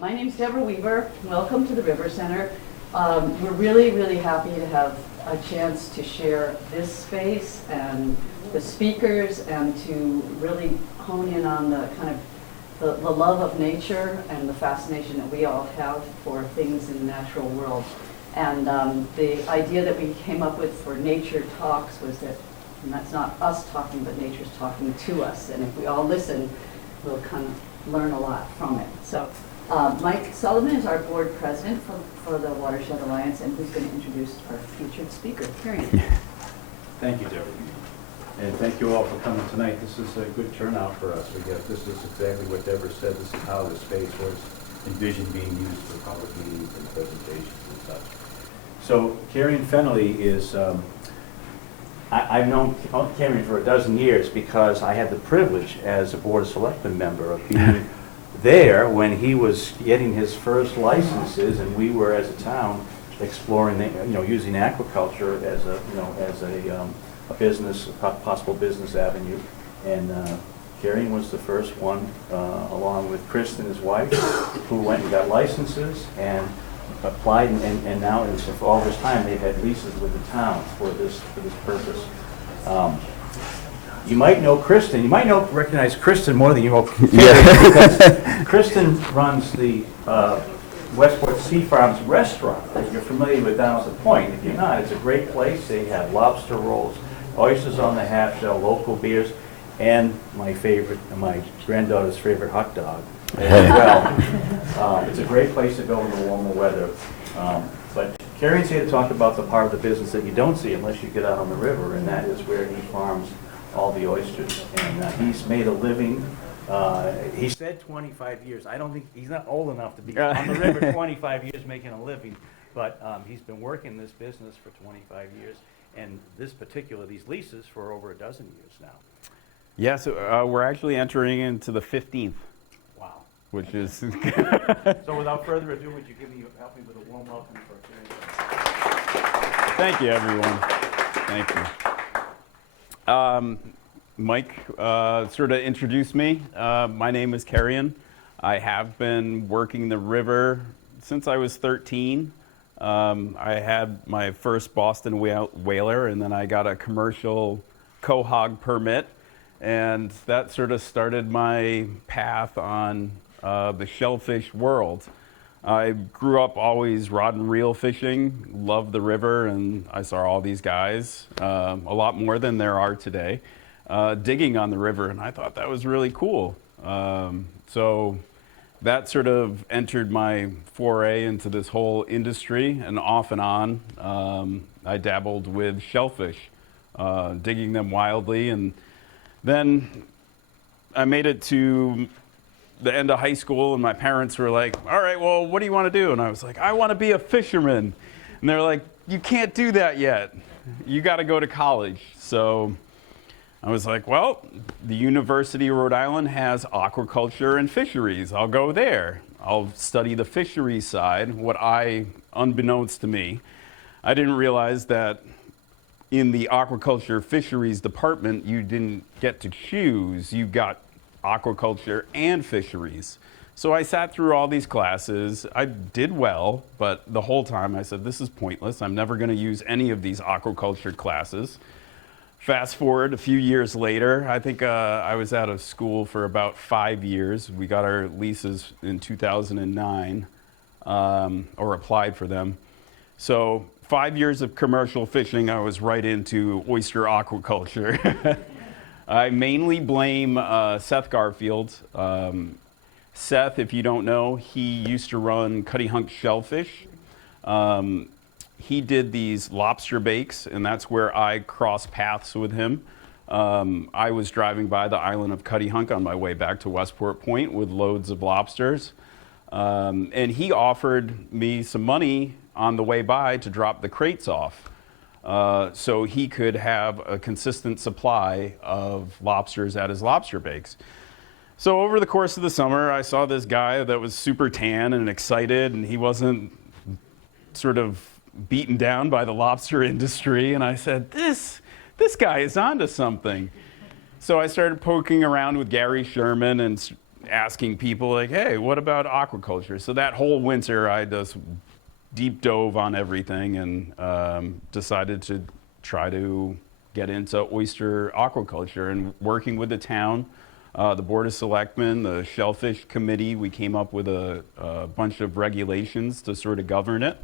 My name's Deborah Weaver. Welcome to the River Center. We're really, really happy to have a chance to share this space and the speakers and to really hone in on the kind of the love of nature and the fascination that we all have for things in the natural world. And the idea that we came up with for Nature Talks was that, and that's not us talking, but nature's talking to us. And if we all listen, we'll kind of learn a lot from it. So Mike Sullivan is our board president for the Watershed Alliance, and who's going to introduce our featured speaker, Kerian. Thank you, Deborah. And thank you all for coming tonight. This is a good turnout for us. This is exactly what Deborah said. This is how the space was envisioned being used for public meetings and presentations and such. So Kerian Fennelly is, I've known Kerian for a dozen years because I had the privilege as a Board of Selectmen member of being there when he was getting his first licenses, and we were as a town exploring, using aquaculture as a business, a possible business avenue. And Kerian was the first one, along with Kristen, his wife, who went and got licenses and applied, and now for all this time they've had leases with the town for this purpose. You might know Kristen. You might recognize Kristen more than you know Kerian, because Kristen runs the Westport Sea Farms restaurant that you're familiar with down at the point. If you're not, it's a great place. They have lobster rolls, oysters on the half shell, local beers, and my granddaughter's favorite hot dog as well. It's a great place to go in the warmer weather. But Kerian's here to talk about the part of the business that you don't see unless you get out on the river, and that is where he farms all the oysters. And he's made a living. He said 25 years. I don't think, he's not old enough to be on the river 25 years making a living, but he's been working this business for 25 years, and these leases for over a dozen years now. Yeah, so we're actually entering into the 15th. Wow. Which is... So without further ado, would you help me with a warm welcome for Kerian? Thank you, everyone. Thank you. Mike sort of introduced me. My name is Kerian. I have been working the river since I was 13. I had my first Boston whaler, and then I got a commercial quahog permit, and that sort of started my path on the shellfish world. I grew up always rod and reel fishing, loved the river, and I saw all these guys, a lot more than there are today, digging on the river, and I thought that was really cool. So that sort of entered my foray into this whole industry, and off and on, I dabbled with shellfish, digging them wildly, and then I made it to the end of high school, and my parents were like, all right, well, what do you want to do? And I was like, I want to be a fisherman. And they're like, you can't do that yet. You got to go to college. So I was like, well, the University of Rhode Island has aquaculture and fisheries. I'll go there. I'll study the fisheries side. Unbeknownst to me, I didn't realize that in the aquaculture fisheries department, you didn't get to choose. You got aquaculture and fisheries. So I sat through all these classes. I did well, but the whole time I said, this is pointless. I'm never going to use any of these aquaculture classes. Fast forward a few years later, I think I was out of school for about 5 years. We got our leases in 2009, or applied for them. So 5 years of commercial fishing, I was right into oyster aquaculture. I mainly blame Seth Garfield. Seth, if you don't know, he used to run Cutty-Hunk Shellfish. He did these lobster bakes, and that's where I crossed paths with him. I was driving by the island of Cutty-Hunk on my way back to Westport Point with loads of lobsters. And he offered me some money on the way by to drop the crates off. So he could have a consistent supply of lobsters at his lobster bakes. So over the course of the summer, I saw this guy that was super tan and excited, and he wasn't sort of beaten down by the lobster industry, and I said, this guy is onto something. So I started poking around with Gary Sherman and asking people like, hey, what about aquaculture? So that whole winter I just deep dove on everything and decided to try to get into oyster aquaculture, and working with the town, the Board of Selectmen, the Shellfish Committee, we came up with a bunch of regulations to sort of govern it.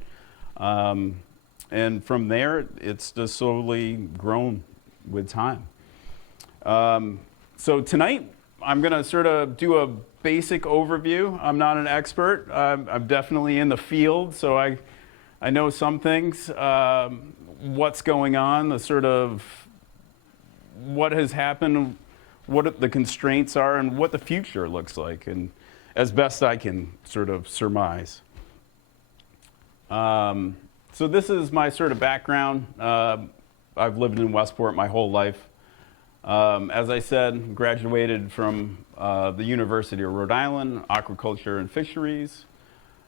And from there, it's just slowly grown with time. So tonight, I'm going to sort of do a basic overview. I'm not an expert. I'm definitely in the field, so I know some things. What's going on, the sort of what has happened, what the constraints are, and what the future looks like, and as best I can sort of surmise. So this is my sort of background. I've lived in Westport my whole life. As I said, graduated from the University of Rhode Island, aquaculture and fisheries.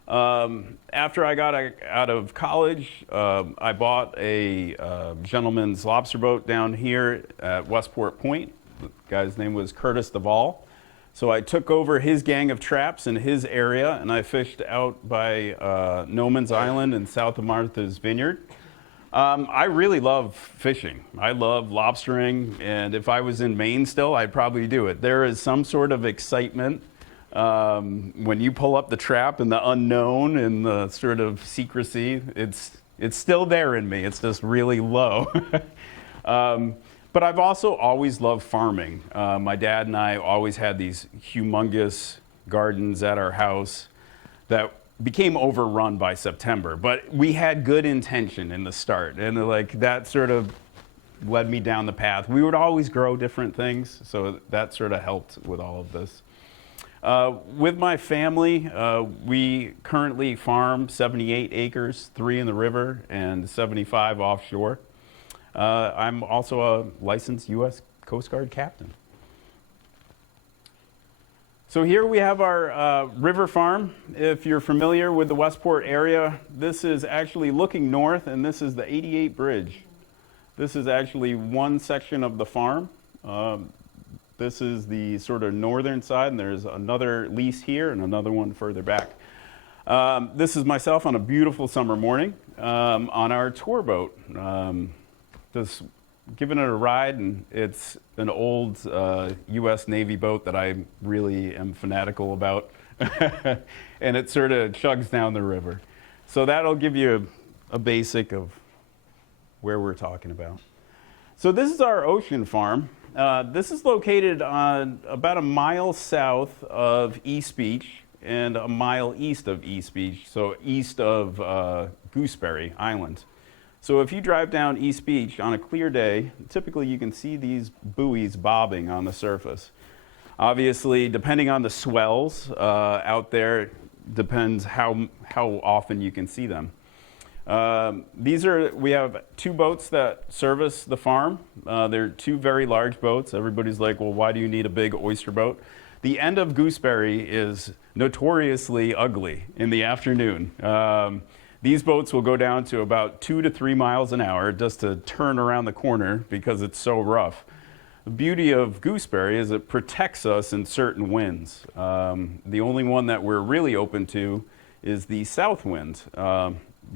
After I got out of college, I bought a gentleman's lobster boat down here at Westport Point. The guy's name was Curtis Duvall. So I took over his gang of traps in his area, and I fished out by Noman's Island and south of Martha's Vineyard. I really love fishing. I love lobstering, and if I was in Maine still, I'd probably do it. There is some sort of excitement when you pull up the trap and the unknown and the sort of secrecy. It's still there in me. It's just really low. But I've also always loved farming. My dad and I always had these humongous gardens at our house that became overrun by September. But we had good intention in the start, and like that sort of led me down the path. We would always grow different things, so that sort of helped with all of this. With my family, we currently farm 78 acres, 3 in the river and 75 offshore. I'm also a licensed U.S. Coast Guard captain. So here we have our river farm. If you're familiar with the Westport area, this is actually looking north, and this is the 88 Bridge. This is actually one section of the farm. This is the sort of northern side, and there's another lease here and another one further back. This is myself on a beautiful summer morning on our tour boat. Just giving it a ride, and it's an old U.S. Navy boat that I really am fanatical about, and it sort of chugs down the river. So that'll give you a basic of where we're talking about. So this is our ocean farm. This is located on about a mile south of East Beach and a mile east of East Beach, so east of Gooseberry Island. So if you drive down East Beach on a clear day, typically you can see these buoys bobbing on the surface. Obviously, depending on the swells out there, depends how often you can see them. We have 2 boats that service the farm. They're 2 very large boats. Everybody's like, well, why do you need a big oyster boat? The end of Gooseberry is notoriously ugly in the afternoon. These boats will go down to about 2 to 3 miles an hour just to turn around the corner because it's so rough. The beauty of Gooseberry is it protects us in certain winds. The only one that we're really open to is the south wind.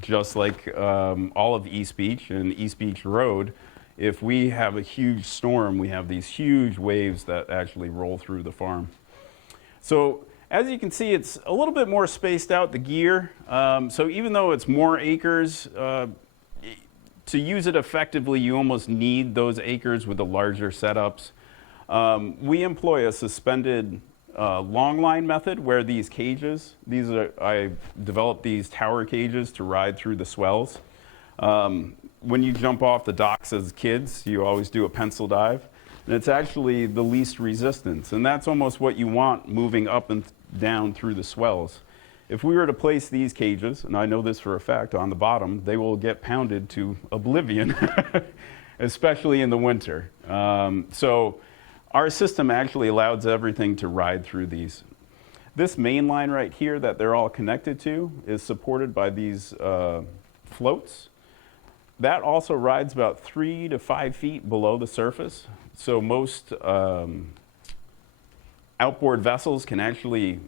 Just like all of East Beach and East Beach Road, if we have a huge storm, we have these huge waves that actually roll through the farm. So as you can see, it's a little bit more spaced out, the gear. So even though it's more acres, to use it effectively, you almost need those acres with the larger setups. We employ a suspended long line method where these cages, I developed these tower cages to ride through the swells. When you jump off the docks as kids, you always do a pencil dive. And it's actually the least resistance. And that's almost what you want moving up and down through the swells. If we were to place these cages, and I know this for a fact, on the bottom, they will get pounded to oblivion, especially in the winter. So our system actually allows everything to ride through these. This main line right here that they're all connected to is supported by these floats. That also rides about 3 to 5 feet below the surface. So most outboard vessels can actually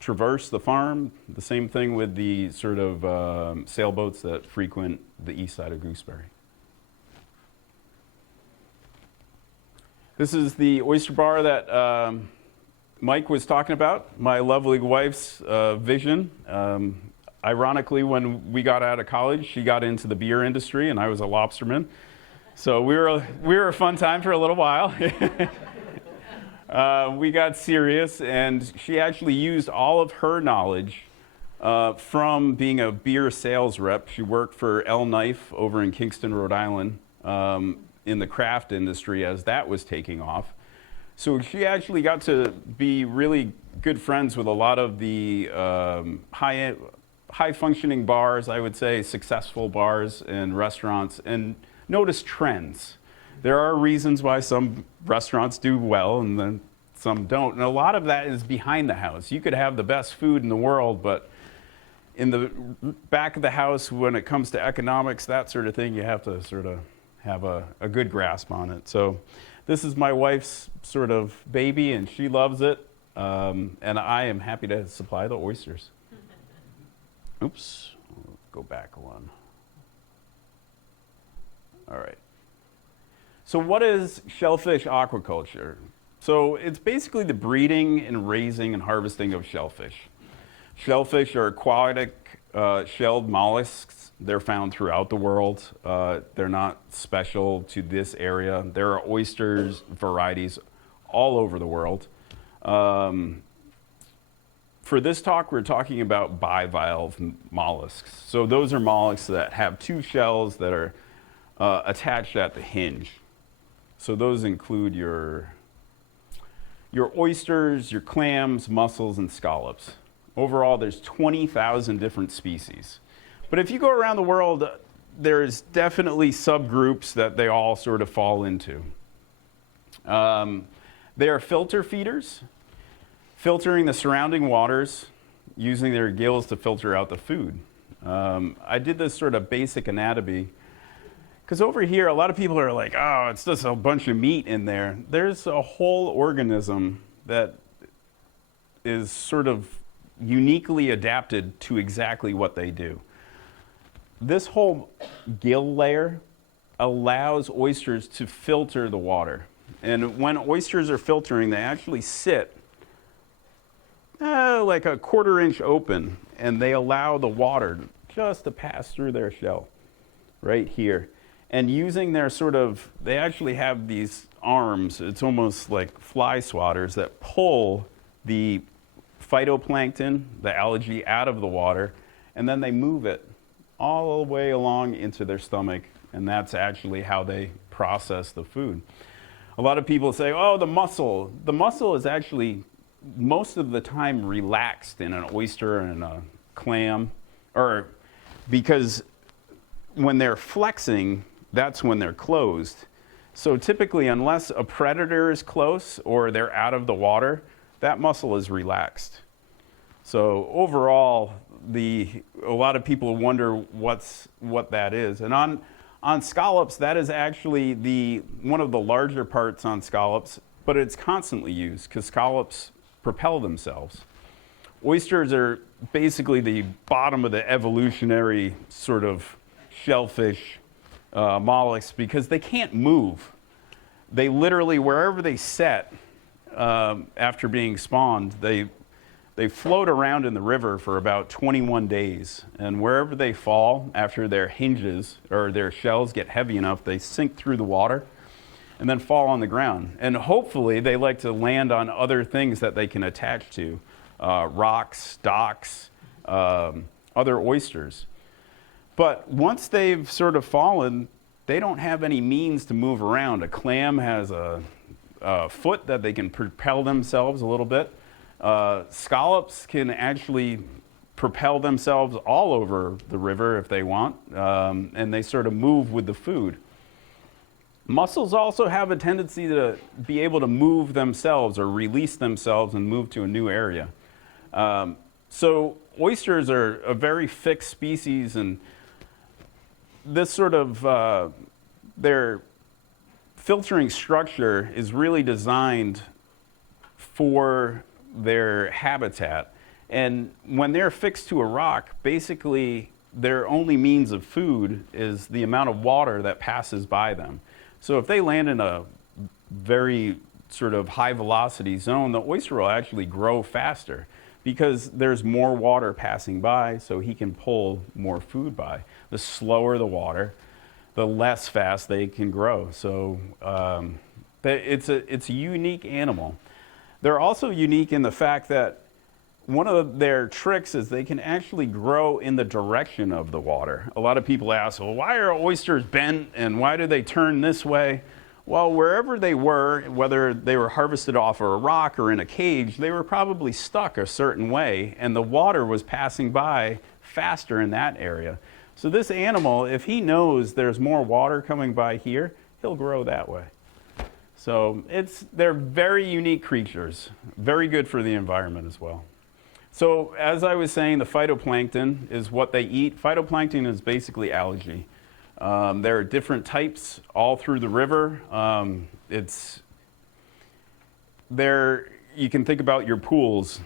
traverse the farm. The same thing with the sort of sailboats that frequent the east side of Gooseberry. This is the oyster bar that Mike was talking about, my lovely wife's vision. Ironically, when we got out of college, she got into the beer industry and I was a lobsterman. So we were a fun time for a little while. We got serious, and she actually used all of her knowledge from being a beer sales rep. She worked for El Knife over in Kingston, Rhode Island, in the craft industry as that was taking off. So she actually got to be really good friends with a lot of the high-functioning bars, I would say, successful bars and restaurants, and notice trends. There are reasons why some restaurants do well and then some don't. And a lot of that is behind the house. You could have the best food in the world, but in the back of the house, when it comes to economics, that sort of thing, you have to sort of have a good grasp on it. So this is my wife's sort of baby, and she loves it. And I am happy to supply the oysters. Oops, I'll go back one. All right. So what is shellfish aquaculture? So it's basically the breeding and raising and harvesting of shellfish. Shellfish are aquatic shelled mollusks. They're found throughout the world. They're not special to this area. There are oysters varieties all over the world. For this talk, we're talking about bivalve mollusks. So those are mollusks that have two shells that are attached at the hinge. So those include your oysters, your clams, mussels, and scallops. Overall, there's 20,000 different species. But if you go around the world, there's definitely subgroups that they all sort of fall into. They are filter feeders, filtering the surrounding waters, using their gills to filter out the food. I did this sort of basic anatomy, because over here, a lot of people are like, oh, it's just a bunch of meat in there. There's a whole organism that is sort of uniquely adapted to exactly what they do. This whole gill layer allows oysters to filter the water. And when oysters are filtering, they actually sit like a 1/4 inch open, and they allow the water just to pass through their shell right here. And using their they actually have these arms, it's almost like fly swatters that pull the phytoplankton, the algae, out of the water, and then they move it all the way along into their stomach, and that's actually how they process the food. A lot of people say, oh, the mussel. The mussel is actually most of the time relaxed in an oyster and a clam, or because when they're flexing, that's when they're closed. So typically, unless a predator is close or they're out of the water, that mussel is relaxed. So overall, a lot of people wonder what that is. And on scallops, that is actually one of the larger parts on scallops, but it's constantly used because scallops propel themselves. Oysters are basically the bottom of the evolutionary sort of shellfish mollusks because they can't move. They literally, wherever they set after being spawned, they float around in the river for about 21 days. And wherever they fall, after their hinges or their shells get heavy enough, they sink through the water and then fall on the ground. And hopefully they like to land on other things that they can attach to, rocks, docks, other oysters. But once they've sort of fallen, they don't have any means to move around. A clam has a foot that they can propel themselves a little bit. Scallops can actually propel themselves all over the river if they want, and they sort of move with the food. Mussels also have a tendency to be able to move themselves or release themselves and move to a new area. So oysters are a very fixed species, and this sort of their filtering structure is really designed for their habitat. And when they're fixed to a rock, basically their only means of food is the amount of water that passes by them. So if they land in a very sort of high velocity zone, the oyster will actually grow faster because there's more water passing by, so he can pull more food by. The slower the water, the less fast they can grow. So it's a unique animal. They're also unique in the fact that one of their tricks is they can actually grow in the direction of the water. A lot of people ask, well, why are oysters bent and why do they turn this way? Well, wherever they were, whether they were harvested off of a rock or in a cage, they were probably stuck a certain way, and the water was passing by faster in that area. So this animal, if he knows there's more water coming by here, he'll grow that way. So they're very unique creatures, very good for the environment as well. So as I was saying, the phytoplankton is what they eat. Phytoplankton is basically algae. There are different types all through the river. You can think about your pools.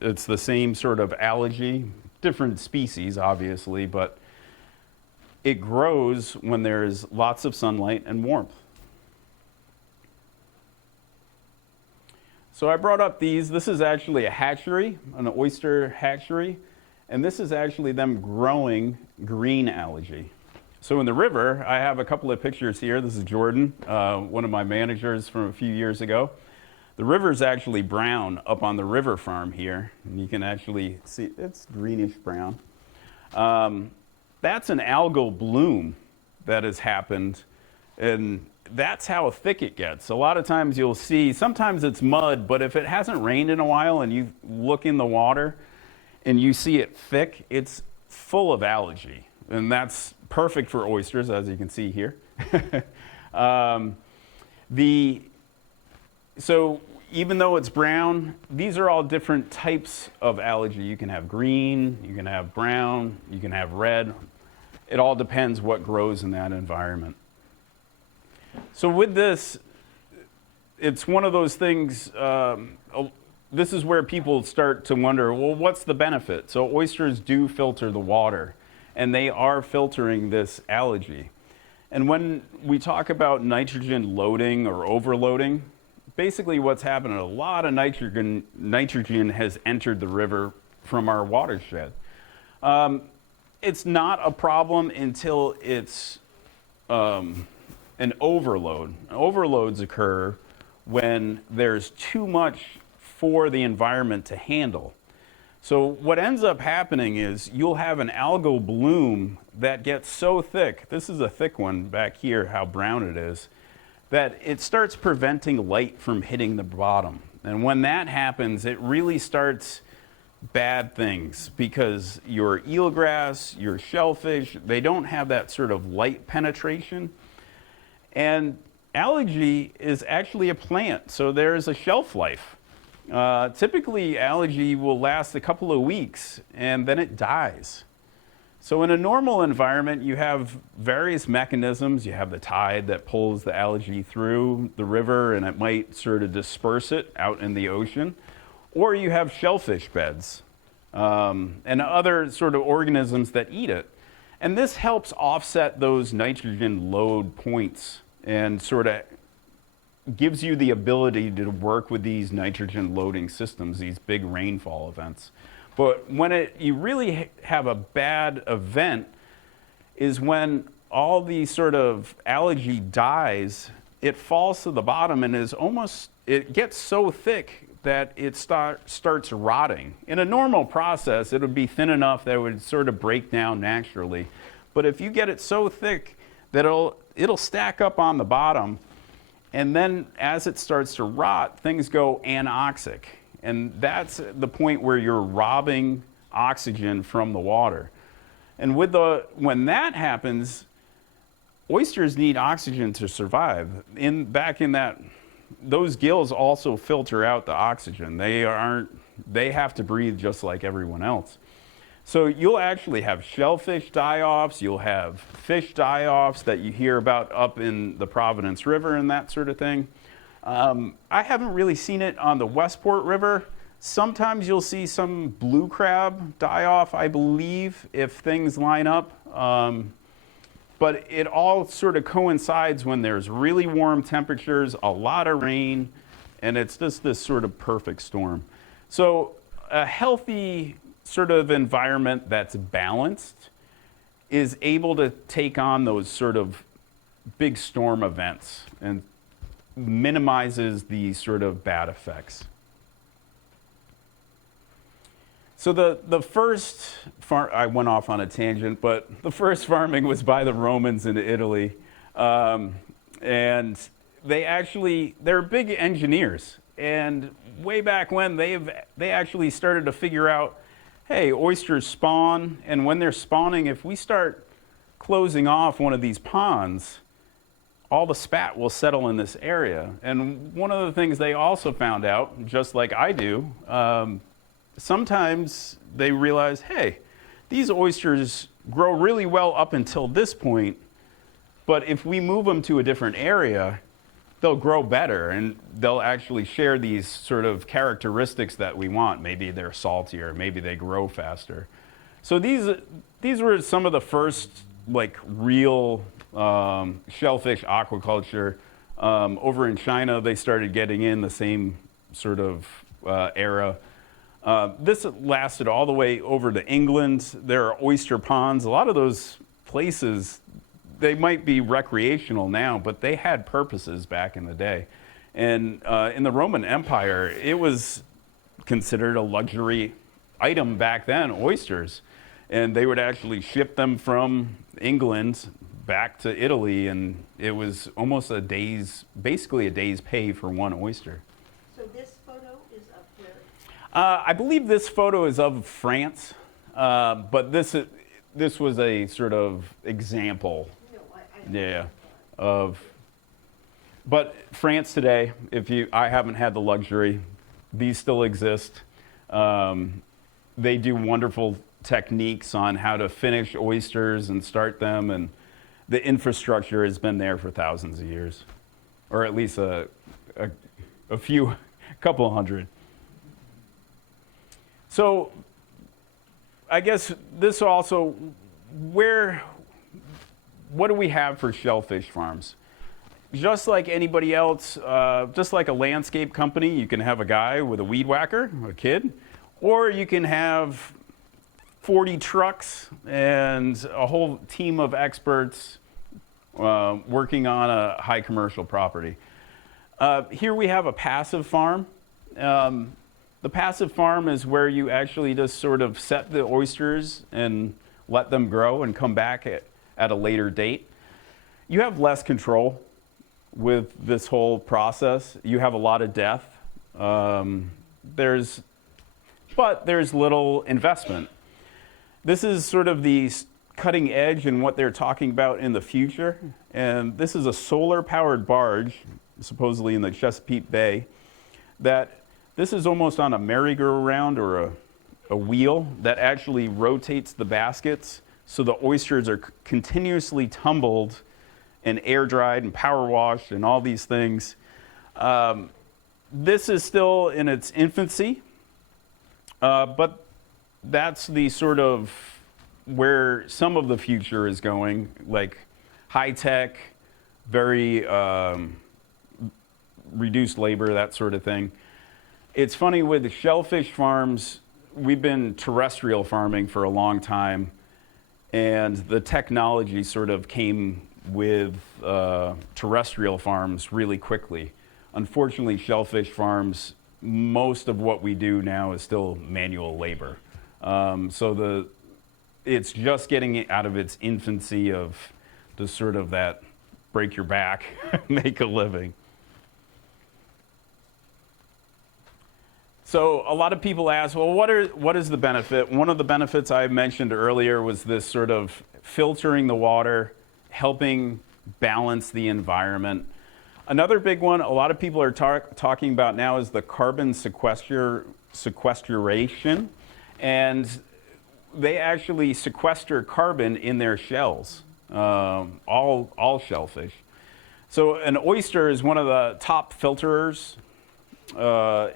It's the same sort of algae, different species, obviously, but it grows when there's lots of sunlight and warmth. So I brought up these. This is actually a hatchery, an oyster hatchery, and this is actually them growing green algae. So in the river, I have a couple of pictures here. This is Jordan, one of my managers from a few years ago. The river is actually brown up on the river farm here, and you can actually see it's greenish brown. That's an algal bloom that has happened, and that's how thick it gets. A lot of times you'll see, sometimes it's mud, but if it hasn't rained in a while and you look in the water and you see it thick, it's full of algae. And that's perfect for oysters, as you can see here. So even though it's brown, these are all different types of algae. You can have green, you can have brown, you can have red. It all depends what grows in that environment. So with this, it's one of those things, this is where people start to wonder, well, what's the benefit? So oysters do filter the water, and they are filtering this algae. And when we talk about nitrogen loading or overloading, basically what's happened, a lot of nitrogen has entered the river from our watershed. It's not a problem until it's an overload. Overloads occur when there's too much for the environment to handle. So what ends up happening is you'll have an algal bloom that gets so thick, this is a thick one back here, how brown it is, that it starts preventing light from hitting the bottom. And when that happens, it really starts bad things because your eelgrass, your shellfish, they don't have that sort of light penetration. And algae is actually a plant, so there's a shelf life. Typically, algae will last a couple of weeks, and then it dies. So in a normal environment, you have various mechanisms. You have the tide that pulls the algae through the river, and it might sort of disperse it out in the ocean. Or you have shellfish beds and other sort of organisms that eat it. And this helps offset those nitrogen load points and sort of gives you the ability to work with these nitrogen loading systems, these big rainfall events. But when you really have a bad event is when all the sort of algae dies, it falls to the bottom and it gets so thick that it starts rotting. In a normal process, it would be thin enough that it would sort of break down naturally. But if you get it so thick that it'll stack up on the bottom, and then as it starts to rot, things go anoxic. And that's the point where you're robbing oxygen from the water. And when that happens, oysters need oxygen to survive. Those gills also filter out the oxygen. They have to breathe just like everyone else. So you'll actually have shellfish die-offs, you'll have fish die-offs that you hear about up in the Providence River and that sort of thing. I haven't really seen it on the Westport River. Sometimes you'll see some blue crab die off, I believe, if things line up. But it all sort of coincides when there's really warm temperatures, a lot of rain, and it's just this sort of perfect storm. So a healthy sort of environment that's balanced is able to take on those sort of big storm events and minimizes the sort of bad effects. So the first farm, I went off on a tangent, but the first farming was by the Romans in Italy. And they're big engineers. And way back when, they actually started to figure out, hey, oysters spawn, and when they're spawning, if we start closing off one of these ponds, all the spat will settle in this area. And one of the things they also found out, just like I do, sometimes they realize, hey, these oysters grow really well up until this point, but if we move them to a different area, they'll grow better and they'll actually share these sort of characteristics that we want. Maybe they're saltier, maybe they grow faster. So these were some of the first like real shellfish aquaculture. Over in China, they started getting in the same sort of era. This lasted all the way over to England. There are oyster ponds. A lot of those places, they might be recreational now, but they had purposes back in the day. And in the Roman Empire, it was considered a luxury item back then, oysters. And they would actually ship them from England back to Italy, and it was almost basically a day's pay for one oyster. So this photo is of where? I believe this photo is of France, but this was a sort of example. No, But France today, I haven't had the luxury, these still exist. They do wonderful techniques on how to finish oysters and start them, and the infrastructure has been there for thousands of years, or at least a couple hundred. So I guess this also, what do we have for shellfish farms? Just like anybody else, just like a landscape company, you can have a guy with a weed whacker, a kid, or you can have 40 trucks and a whole team of experts working on a high commercial property. Here we have a passive farm. The passive farm is where you actually just sort of set the oysters and let them grow and come back at a later date. You have less control with this whole process. You have a lot of death. There's little investment. This is sort of the cutting edge in what they're talking about in the future. And this is a solar-powered barge, supposedly in the Chesapeake Bay, this is almost on a merry-go-round or a wheel that actually rotates the baskets, so the oysters are continuously tumbled and air-dried and power-washed and all these things. This is still in its infancy, but that's the sort of where some of the future is going, like high-tech, very reduced labor, that sort of thing. It's funny, with the shellfish farms, we've been terrestrial farming for a long time, and the technology sort of came with terrestrial farms really quickly. Unfortunately, shellfish farms, most of what we do now is still manual labor. So it's just getting out of its infancy of the sort of that break your back, make a living. So a lot of people ask, well, what is the benefit? One of the benefits I mentioned earlier was this sort of filtering the water, helping balance the environment. Another big one a lot of people are talking about now is the carbon sequestration. And they actually sequester carbon in their shells, all shellfish. So an oyster is one of the top filterers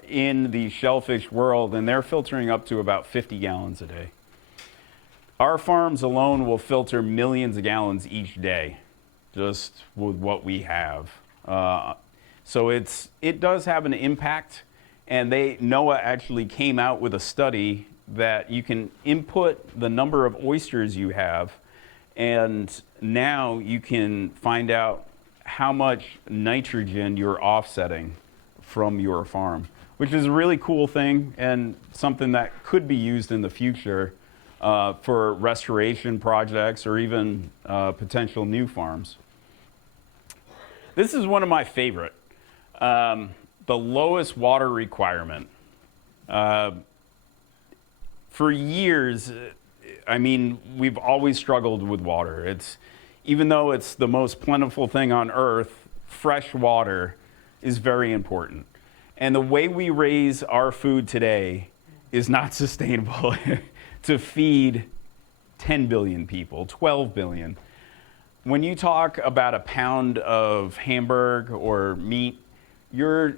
in the shellfish world, and they're filtering up to about 50 gallons a day. Our farms alone will filter millions of gallons each day, just with what we have. So it does have an impact, and NOAA actually came out with a study that you can input the number of oysters you have, and now you can find out how much nitrogen you're offsetting from your farm, which is a really cool thing and something that could be used in the future for restoration projects or even potential new farms. This is one of my favorite, the lowest water requirement. For years, I mean, we've always struggled with water. Even though it's the most plentiful thing on earth, fresh water is very important. And the way we raise our food today is not sustainable to feed 10 billion people, 12 billion. When you talk about a pound of hamburger or meat, you're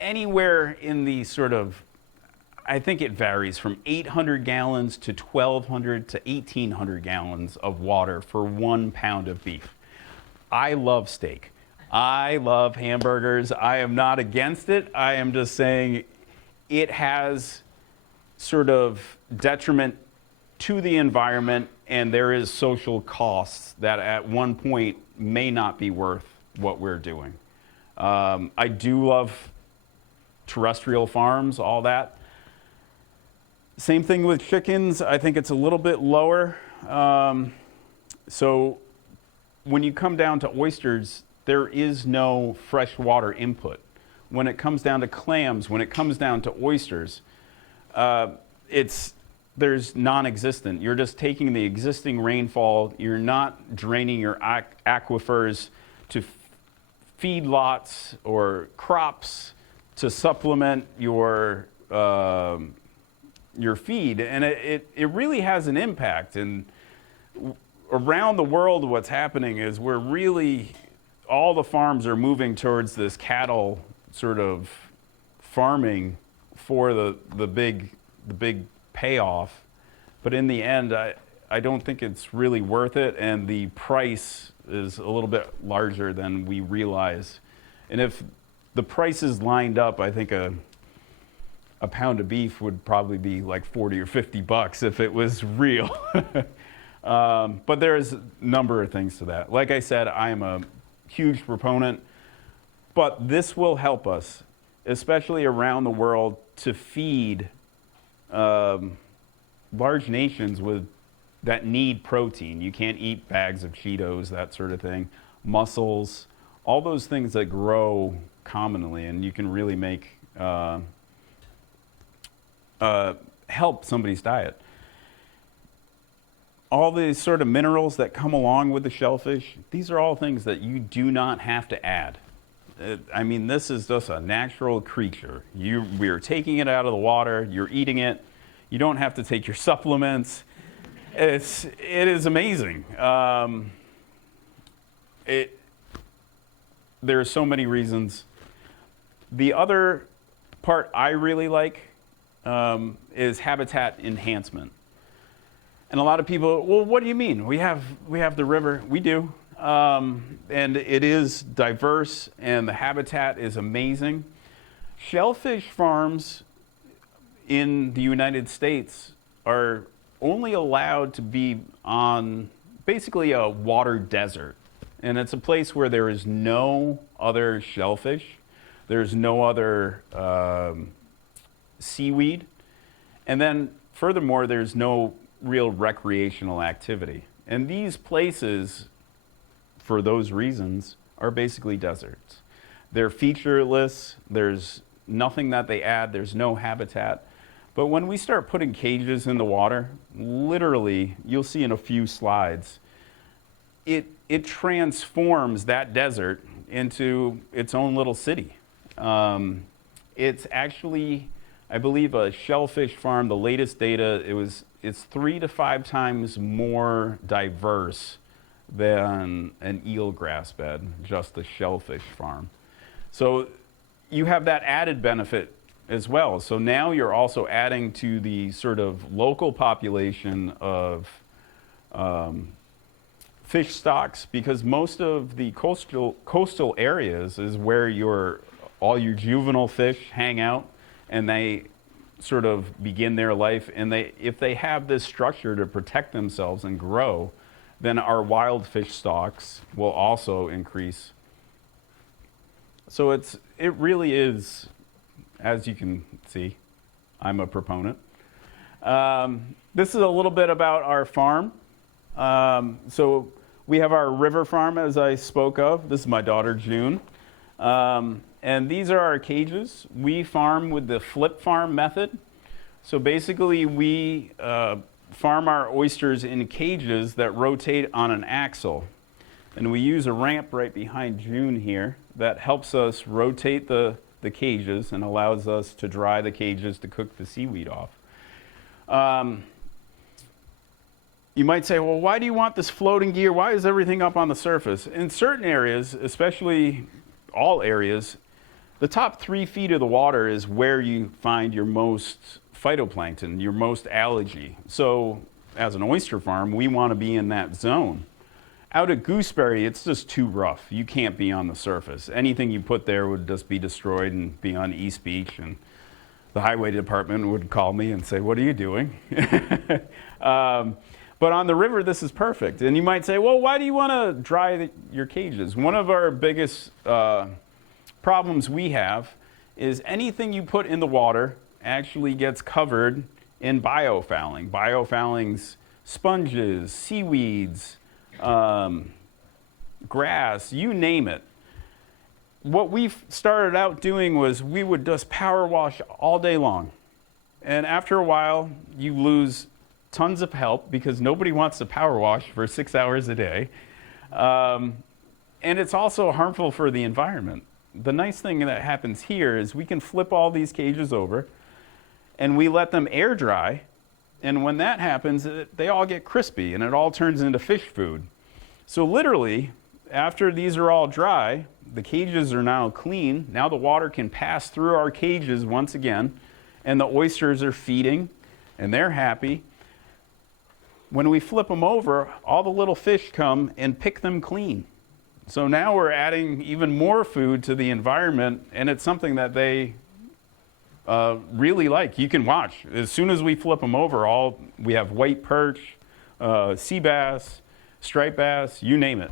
anywhere in the sort of, I think it varies from 800 gallons to 1,200 to 1,800 gallons of water for 1 pound of beef. I love steak. I love hamburgers. I am not against it. I am just saying it has sort of detriment to the environment, and there is social costs that at one point may not be worth what we're doing. I do love terrestrial farms, all that. Same thing with chickens. I think it's a little bit lower. So when you come down to oysters, there is no freshwater input. When it comes down to clams, when it comes down to oysters, there's non-existent. You're just taking the existing rainfall. You're not draining your aquifers to feed lots or crops to supplement your feed, and it really has an impact. And around the world, what's happening is all the farms are moving towards this cattle sort of farming for the big payoff. But in the end, I don't think it's really worth it, and the price is a little bit larger than we realize. And if the prices lined up, I think a pound of beef would probably be like 40 or 50 bucks if it was real. But there's a number of things to that. Like I said, I am a huge proponent, but this will help us, especially around the world, to feed large nations that need protein. You can't eat bags of Cheetos, that sort of thing. Mussels, all those things that grow commonly, and you can really make help somebody's diet. All these sort of minerals that come along with the shellfish, these are all things that you do not have to add. I mean, this is just a natural creature. We are taking it out of the water, you're eating it, you don't have to take your supplements. It is amazing. There are so many reasons. The other part I really like is habitat enhancement. And a lot of people, well, what do you mean? We have the river. We do. And it is diverse, and the habitat is amazing. Shellfish farms in the United States are only allowed to be on basically a water desert. And it's a place where there is no other shellfish. There's no other seaweed. And then furthermore, there's no real recreational activity. And these places, for those reasons, are basically deserts. They're featureless. There's nothing that they add. There's no habitat. But when we start putting cages in the water, literally, you'll see in a few slides, it transforms that desert into its own little city. It's actually, I believe, a shellfish farm. The latest data, it's 3 to 5 times more diverse than an eelgrass bed, just a shellfish farm. So you have that added benefit as well. So now you're also adding to the sort of local population of fish stocks, because most of the coastal areas is where all your juvenile fish hang out, and they sort of begin their life. And if they have this structure to protect themselves and grow, then our wild fish stocks will also increase. So it really is, as you can see, I'm a proponent. This is a little bit about our farm. So we have our river farm, as I spoke of. This is my daughter, June. And these are our cages. We farm with the flip farm method. So basically, we farm our oysters in cages that rotate on an axle. And we use a ramp right behind June here that helps us rotate the cages and allows us to dry the cages to cook the seaweed off. You might say, well, why do you want this floating gear? Why is everything up on the surface? In certain areas, especially all areas, the top 3 feet of the water is where you find your most phytoplankton, your most algae. So as an oyster farm, we want to be in that zone. Out at Gooseberry, it's just too rough. You can't be on the surface. Anything you put there would just be destroyed and be on East Beach, and the highway department would call me and say, what are you doing? But on the river, this is perfect. And you might say, well, why do you want to dry your cages? One of our biggest problems we have is anything you put in the water actually gets covered in biofouling. Biofouling's sponges, seaweeds, grass, you name it. What we started out doing was we would just power wash all day long. And after a while, you lose tons of help because nobody wants to power wash for 6 hours a day. And it's also harmful for the environment. The nice thing that happens here is we can flip all these cages over and we let them air dry. And when that happens, they all get crispy and it all turns into fish food. So literally, after these are all dry, the cages are now clean. Now the water can pass through our cages once again, and the oysters are feeding and they're happy. When we flip them over, all the little fish come and pick them clean. So now we're adding even more food to the environment, and it's something that they really like. You can watch. As soon as we flip them over, we have white perch, sea bass, striped bass, you name it.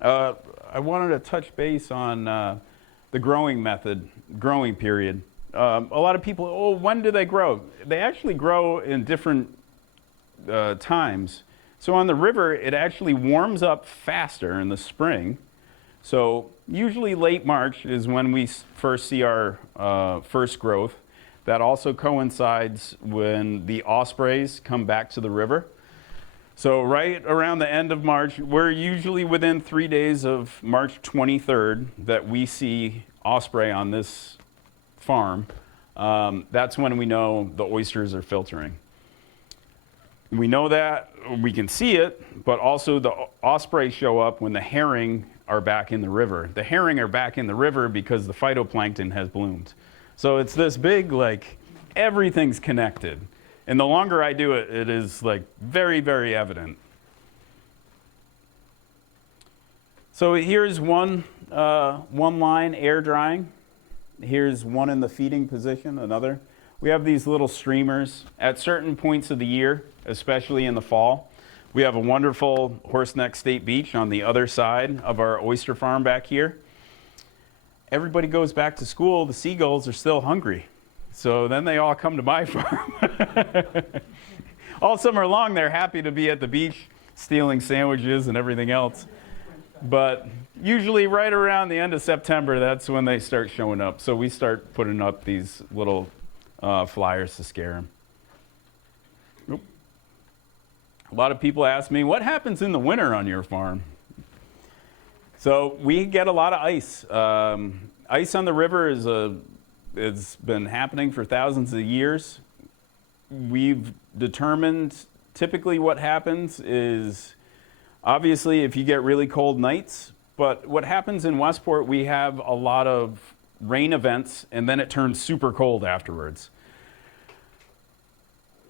I wanted to touch base on the growing period. A lot of people, when do they grow? They actually grow in different times. So on the river, it actually warms up faster in the spring. So usually late March is when we first see our first growth. That also coincides when the ospreys come back to the river. So right around the end of March, we're usually within 3 days of March 23rd that we see osprey on this farm. That's when we know the oysters are filtering. We know that, we can see it, but also the osprey show up when the herring are back in the river. The herring are back in the river because the phytoplankton has bloomed. So it's this big, everything's connected. And the longer I do it, it is very, very evident. So here's one line air drying. Here's one in the feeding position, another. We have these little streamers at certain points of the year, especially in the fall. We have a wonderful Horseneck State Beach on the other side of our oyster farm back here. Everybody goes back to school. The seagulls are still hungry. So then they all come to my farm. All summer long, they're happy to be at the beach, stealing sandwiches and everything else. But usually right around the end of September, that's when they start showing up. So we start putting up these little flyers to scare them. Oop. A lot of people ask me, what happens in the winter on your farm? So we get a lot of ice. Ice on the river it's been happening for thousands of years. We've determined typically what happens is, obviously, if you get really cold nights, but what happens in Westport, we have a lot of rain events, and then it turns super cold afterwards.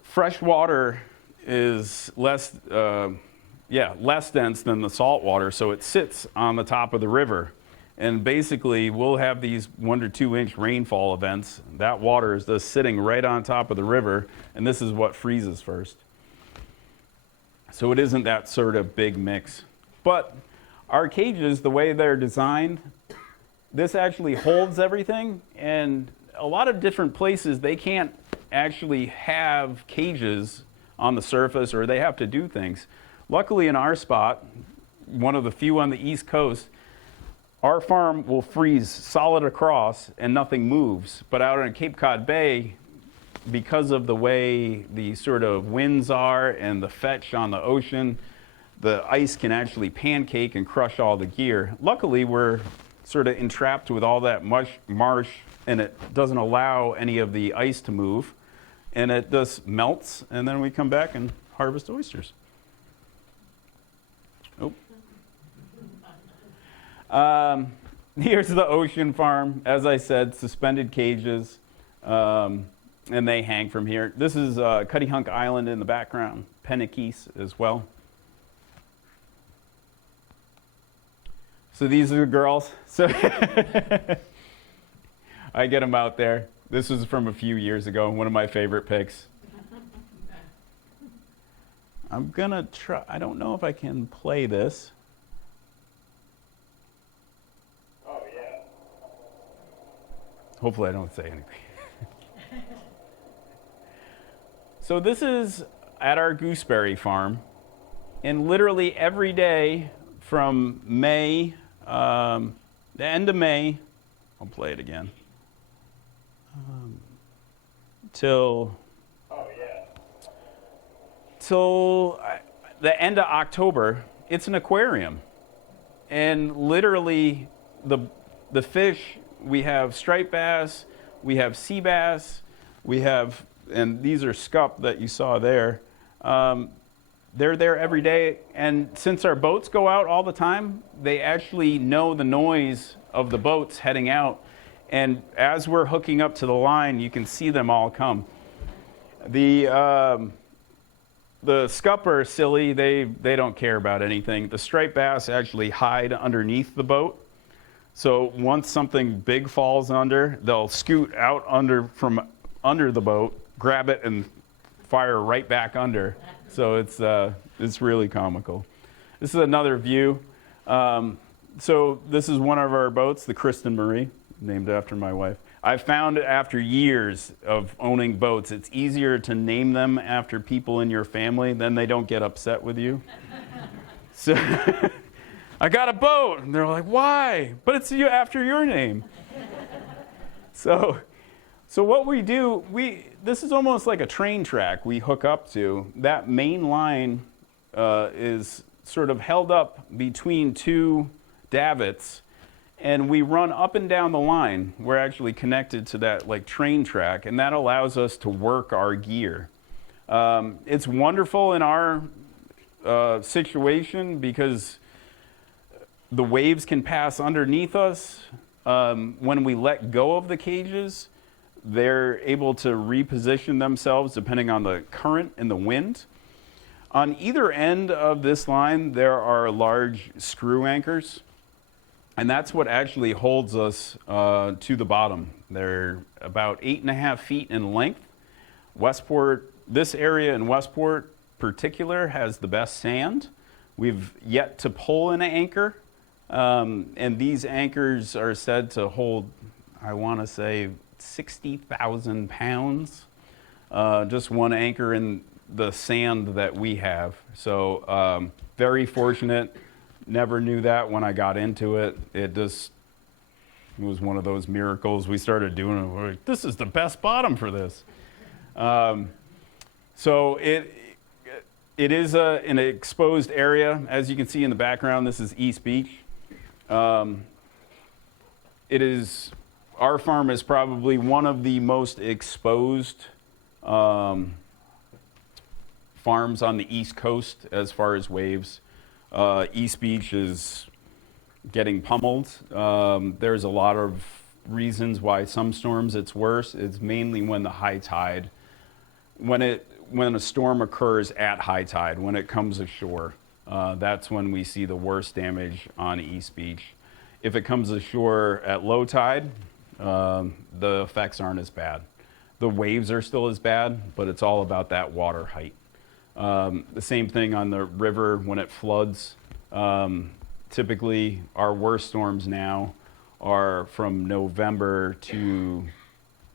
Fresh water is less dense than the salt water, so it sits on the top of the river. And basically, we'll have these 1 to 2 inch rainfall events. That water is just sitting right on top of the river, and this is what freezes first. So it isn't that sort of big mix. But our cages, the way they're designed, this actually holds everything, and a lot of different places, they can't actually have cages on the surface, or they have to do things. Luckily in our spot, one of the few on the East Coast, our farm will freeze solid across and nothing moves. But out in Cape Cod Bay, because of the way the sort of winds are and the fetch on the ocean, the ice can actually pancake and crush all the gear. Luckily, we're sort of entrapped with all that marsh, and it doesn't allow any of the ice to move. And it just melts, and then we come back and harvest oysters. Here's the ocean farm. As I said, suspended cages, and they hang from here. This is Cuttyhunk Island in the background, Pennakees as well. So these are the girls. So I get them out there. This was from a few years ago, one of my favorite pics. I'm gonna try, I don't know if I can play this. Oh yeah. Hopefully I don't say anything. So this is at our gooseberry farm, and literally every day from May, the end of May, I'll play it again, till the end of October, it's an aquarium. And literally the fish, we have striped bass, we have sea bass, we have, and these are scup that you saw there. They're there every day, and since our boats go out all the time, they actually know the noise of the boats heading out. And as we're hooking up to the line, you can see them all come. The scup are silly. They don't care about anything. The striped bass actually hide underneath the boat. So once something big falls under, they'll scoot out from under the boat, grab it, and fire right back under. So it's really comical. This is another view. So this is one of our boats, the Kristen Marie, named after my wife. I found after years of owning boats, it's easier to name them after people in your family, then they don't get upset with you. So I got a boat, and they're like, why? But it's after your name. So what we do, this is almost like a train track we hook up to. That main line is sort of held up between two davits, and we run up and down the line. We're actually connected to that like train track, and that allows us to work our gear. It's wonderful in our situation because the waves can pass underneath us. When we let go of the cages, they're able to reposition themselves depending on the current and the wind. On either end of this line, there are large screw anchors, and that's what actually holds us to the bottom. They're about 8.5 feet in length. Westport, this area in Westport particular, has the best sand. We've yet to pull an anchor, and these anchors are said to hold, I want to say, 60,000 pounds. Just one anchor in the sand that we have. So very fortunate. Never knew that when I got into it. It was one of those miracles. We started doing it. We're like, this is the best bottom for this. So it is an exposed area. As you can see in the background, this is East Beach. Our farm is probably one of the most exposed farms on the East Coast as far as waves. East Beach is getting pummeled. There's a lot of reasons why some storms it's worse. It's mainly when the high tide, when a storm occurs at high tide, when it comes ashore, that's when we see the worst damage on East Beach. If it comes ashore at low tide, the effects aren't as bad. The waves are still as bad, but it's all about that water height. The same thing on the river when it floods. Typically, our worst storms now are from November to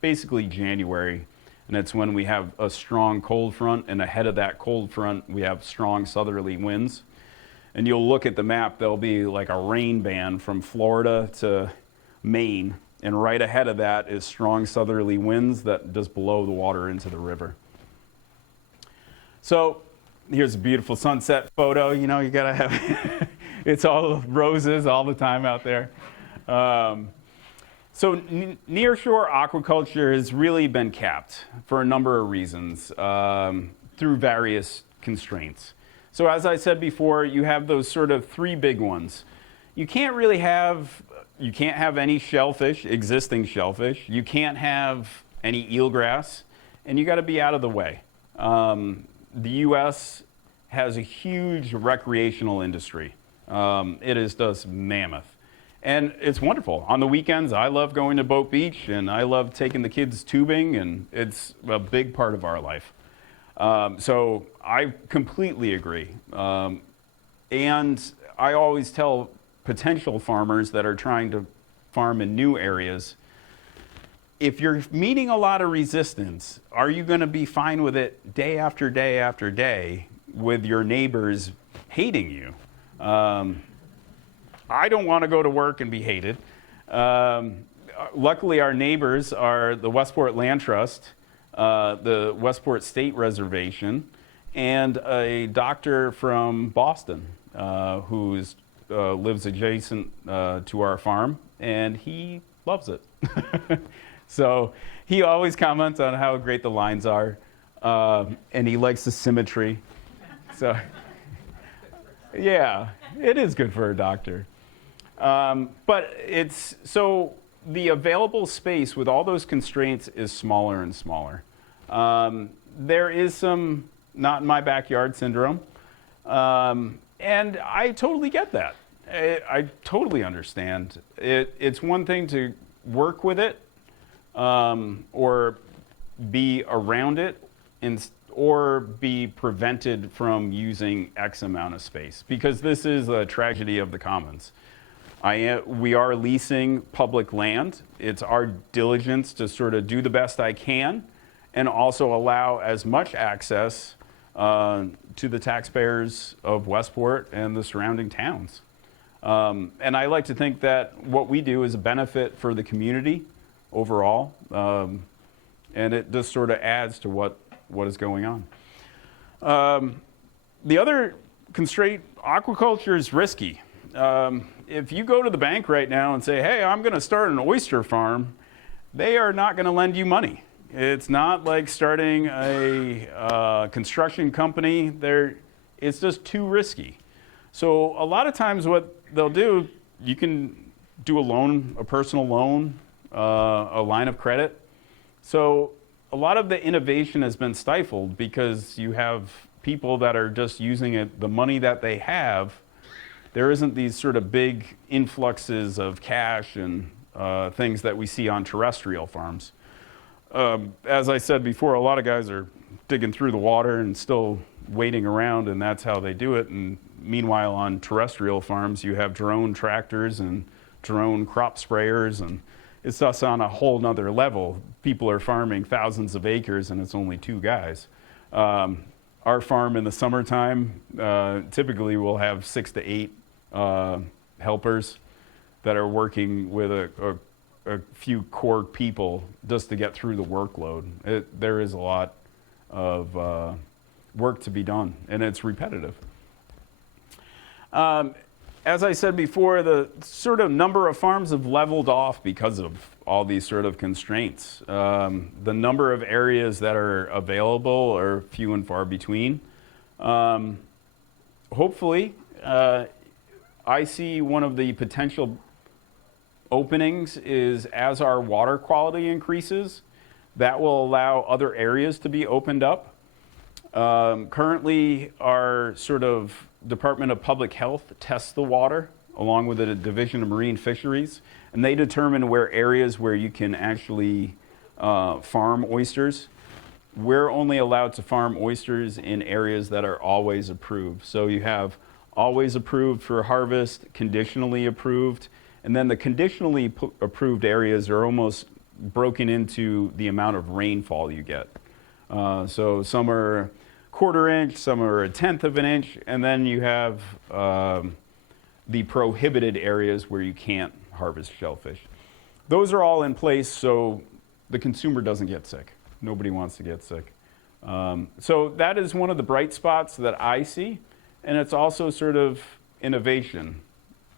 basically January, and it's when we have a strong cold front, and ahead of that cold front, we have strong southerly winds. And you'll look at the map, there'll be like a rain band from Florida to Maine, and right ahead of that is strong southerly winds that just blow the water into the river. So here's a beautiful sunset photo. You know, you gotta have, it's all roses all the time out there. So nearshore aquaculture has really been capped for a number of reasons through various constraints. So as I said before, you have those sort of three big ones. You can't have any shellfish, existing shellfish. You can't have any eelgrass, and you got to be out of the way. The U.S. has a huge recreational industry. It is just mammoth. And it's wonderful. On the weekends, I love going to Boat Beach, and I love taking the kids tubing, and it's a big part of our life. So I completely agree. And I always tell potential farmers that are trying to farm in new areas, if you're meeting a lot of resistance, are you going to be fine with it day after day after day with your neighbors hating you? I don't want to go to work and be hated. Luckily, our neighbors are the Westport Land Trust, the Westport State Reservation, and a doctor from Boston who lives adjacent to our farm, and he loves it. So he always comments on how great the lines are, and he likes the symmetry. So yeah, it is good for a doctor. But it's, so the available space with all those constraints is smaller and smaller. There is some not in my backyard syndrome. And I totally get that. I totally understand. It's one thing to work with it, or be around it, or be prevented from using X amount of space, because this is a tragedy of the commons. We are leasing public land. It's our diligence to sort of do the best I can and also allow as much access to the taxpayers of Westport and the surrounding towns. And I like to think that what we do is a benefit for the community overall, and it just sort of adds to what is going on. The other constraint, aquaculture is risky. If you go to the bank right now and say, hey, I'm going to start an oyster farm, they are not going to lend you money. It's not like starting a construction company. It's just too risky. So a lot of times what they'll do, you can do a loan, a personal loan, a line of credit. So a lot of the innovation has been stifled because you have people that are just using the money that they have. There isn't these sort of big influxes of cash and things that we see on terrestrial farms. As I said before, a lot of guys are digging through the water and still waiting around, and that's how they do it. And meanwhile, on terrestrial farms, you have drone tractors and drone crop sprayers, and it's just on a whole nother level. People are farming thousands of acres, and it's only two guys. Our farm in the summertime, typically we'll have 6 to 8 helpers that are working with a few core people just to get through the workload. There is a lot of work to be done, and it's repetitive. As I said before, the sort of number of farms have leveled off because of all these sort of constraints. The number of areas that are available are few and far between. Hopefully, I see one of the potential openings is as our water quality increases, that will allow other areas to be opened up. Currently, our sort of Department of Public Health tests the water along with the Division of Marine Fisheries, and they determine where areas where you can actually farm oysters. We're only allowed to farm oysters in areas that are always approved. So you have always approved for harvest, conditionally approved, and then the conditionally approved areas are almost broken into the amount of rainfall you get. So some are 1/4 inch, some are 1/10 of an inch, and then you have the prohibited areas where you can't harvest shellfish. Those are all in place so the consumer doesn't get sick. Nobody wants to get sick. So that is one of the bright spots that I see, and it's also sort of innovation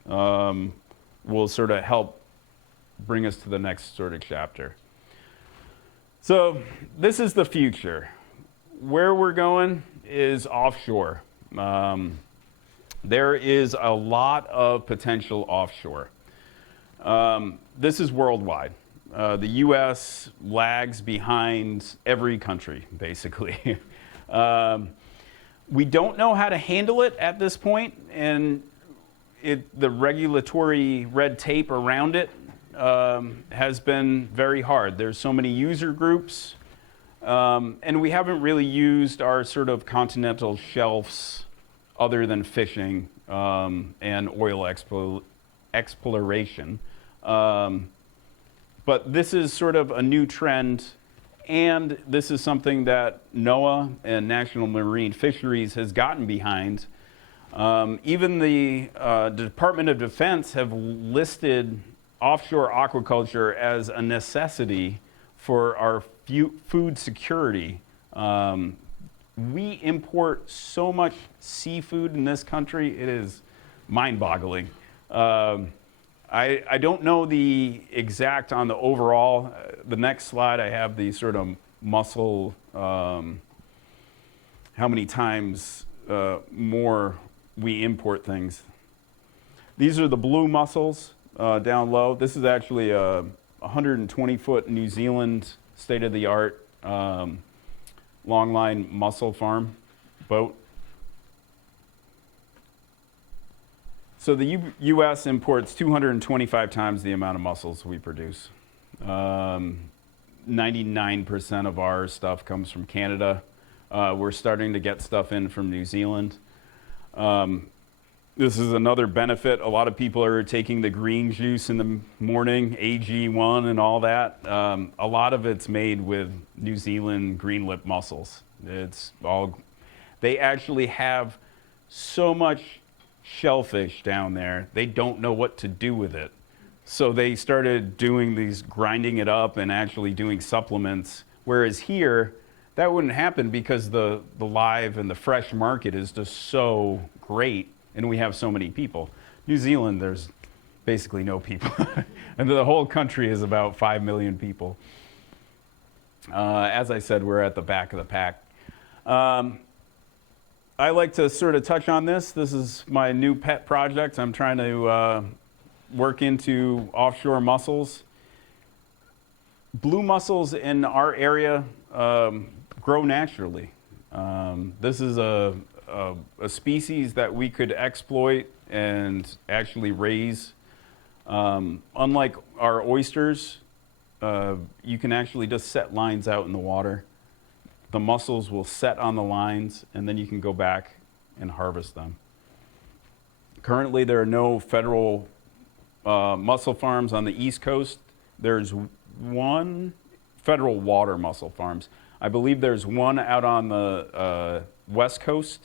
will sort of help bring us to the next sort of chapter. So this is the future. Where we're going is offshore. There is a lot of potential offshore. This is worldwide. The U.S. lags behind every country, basically. We don't know how to handle it at this point, and the regulatory red tape around it has been very hard. There's so many user groups, and we haven't really used our sort of continental shelves other than fishing and oil exploration. But this is sort of a new trend, and this is something that NOAA and National Marine Fisheries has gotten behind. Even the Department of Defense have listed offshore aquaculture as a necessity for our food security. We import so much seafood in this country, it is mind-boggling. I don't know the exact on the overall. The next slide, I have the sort of mussel, how many times more we import things. These are the blue mussels down low. This is actually a 120-foot New Zealand state-of-the-art longline mussel farm boat. So the U.S. imports 225 times the amount of mussels we produce. 99% of our stuff comes from Canada. We're starting to get stuff in from New Zealand. This is another benefit. A lot of people are taking the green juice in the morning, AG1 and all that. A lot of it's made with New Zealand green lip mussels. They actually have so much shellfish down there, they don't know what to do with it. So they started doing these, grinding it up and actually doing supplements. Whereas here, that wouldn't happen because the live and the fresh market is just so great and we have so many people. New Zealand, there's basically no people. And the whole country is about 5 million people. As I said, we're at the back of the pack. I like to sort of touch on this. This is my new pet project. I'm trying to work into offshore mussels. Blue mussels in our area grow naturally. This is a species that we could exploit and actually raise. Unlike our oysters, you can actually just set lines out in the water. The mussels will set on the lines, and then you can go back and harvest them. Currently, there are no federal mussel farms on the East Coast. There's one federal water mussel farms. I believe there's one out on the West Coast,